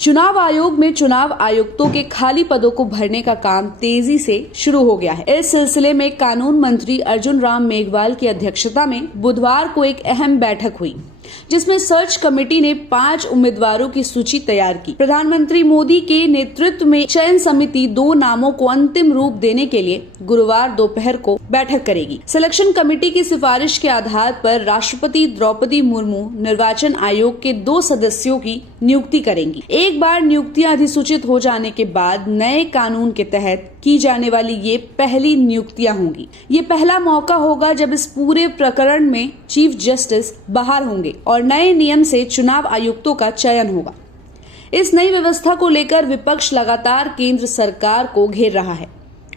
चुनाव आयोग में चुनाव आयुक्तों के खाली पदों को भरने का काम तेजी से शुरू हो गया है। इस सिलसिले में कानून मंत्री अर्जुन राम मेघवाल की अध्यक्षता में बुधवार को एक अहम बैठक हुई, जिसमें सर्च कमेटी ने 5 उम्मीदवारों की सूची तैयार की। प्रधानमंत्री मोदी के नेतृत्व में चयन समिति 2 नामों को अंतिम रूप देने के लिए गुरुवार दोपहर को बैठक करेगी। सिलेक्शन कमेटी की सिफारिश के आधार पर राष्ट्रपति द्रौपदी मुर्मू निर्वाचन आयोग के 2 सदस्यों की नियुक्ति करेंगी। एक बार नियुक्तियां अधिसूचित हो जाने के बाद नए कानून के तहत की जाने वाली ये पहली नियुक्तियां होंगी। ये पहला मौका होगा जब इस पूरे प्रकरण में चीफ जस्टिस बाहर होंगे और नए नियम से चुनाव आयुक्तों का चयन होगा। इस नई व्यवस्था को लेकर विपक्ष लगातार केंद्र सरकार को घेर रहा है।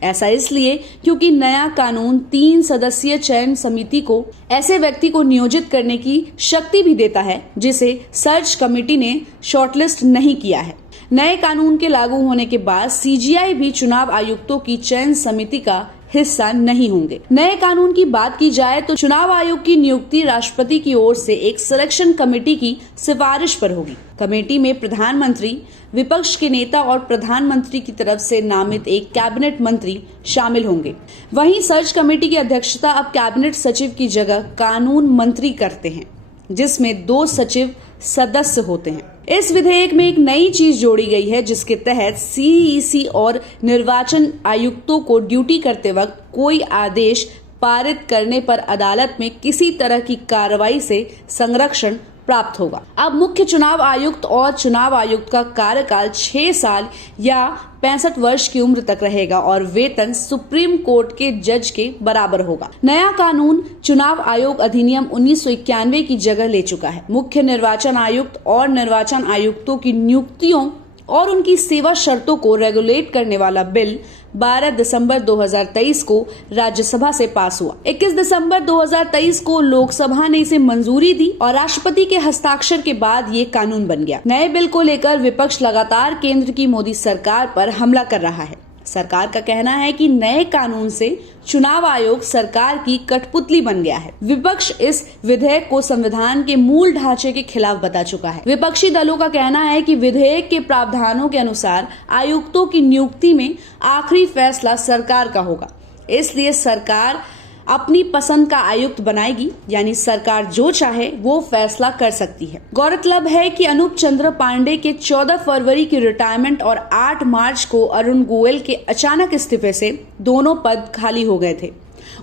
ऐसा इसलिए क्योंकि नया कानून 3 सदस्यीय चयन समिति को ऐसे व्यक्ति को नियोजित करने की शक्ति भी देता है जिसे सर्च कमेटी ने शॉर्टलिस्ट नहीं किया है। नए कानून के लागू होने के बाद सीजीआई भी चुनाव आयुक्तों की चयन समिति का हिस्सा नहीं होंगे। नए कानून की बात की जाए तो चुनाव आयोग की नियुक्ति राष्ट्रपति की ओर से एक सिलेक्शन कमेटी की सिफारिश पर होगी। कमेटी में प्रधानमंत्री, विपक्ष के नेता और प्रधानमंत्री की तरफ से नामित एक कैबिनेट मंत्री शामिल होंगे। वहीं सर्च कमेटी की अध्यक्षता अब कैबिनेट सचिव की जगह कानून मंत्री करते हैं, जिसमें 2 सचिव सदस्य होते हैं। इस विधेयक में एक नई चीज जोड़ी गई है, जिसके तहत सीईसी और निर्वाचन आयुक्तों को ड्यूटी करते वक्त कोई आदेश पारित करने पर अदालत में किसी तरह की कार्रवाई से संरक्षण प्राप्त होगा। अब मुख्य चुनाव आयुक्त और चुनाव आयुक्त का कार्यकाल 6 साल या 65 वर्ष की उम्र तक रहेगा और वेतन सुप्रीम कोर्ट के जज के बराबर होगा। नया कानून चुनाव आयोग अधिनियम 1991 की जगह ले चुका है। मुख्य निर्वाचन आयुक्त और निर्वाचन आयुक्तों की नियुक्तियों और उनकी सेवा शर्तों को रेगुलेट करने वाला बिल 12 दिसंबर 2023 को राज्यसभा से पास हुआ। 21 दिसंबर 2023 को लोकसभा ने इसे मंजूरी दी और राष्ट्रपति के हस्ताक्षर के बाद ये कानून बन गया। नए बिल को लेकर विपक्ष लगातार केंद्र की मोदी सरकार पर हमला कर रहा है। सरकार का कहना है कि नए कानून से चुनाव आयोग सरकार की कठपुतली बन गया है। विपक्ष इस विधेयक को संविधान के मूल ढांचे के खिलाफ बता चुका है। विपक्षी दलों का कहना है कि विधेयक के प्रावधानों के अनुसार आयुक्तों की नियुक्ति में आखिरी फैसला सरकार का होगा, इसलिए सरकार अपनी पसंद का आयुक्त बनाएगी, यानी सरकार जो चाहे वो फैसला कर सकती है। गौरतलब है कि अनूप चंद्र पांडे के 14 फरवरी की रिटायरमेंट और 8 मार्च को अरुण गोयल के अचानक इस्तीफे से दोनों पद खाली हो गए थे।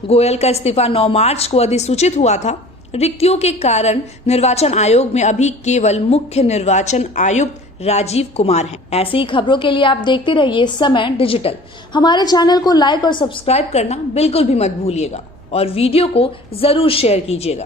गोयल का इस्तीफा 9 मार्च को अधिसूचित हुआ था। रिक्तियों के कारण निर्वाचन आयोग में अभी केवल मुख्य निर्वाचन आयुक्त राजीव कुमार हैं। ऐसी ही खबरों के लिए आप देखते रहिए समय डिजिटल। हमारे चैनल को लाइक और सब्सक्राइब करना बिल्कुल भी मत भूलिएगा और वीडियो को जरूर शेयर कीजिएगा।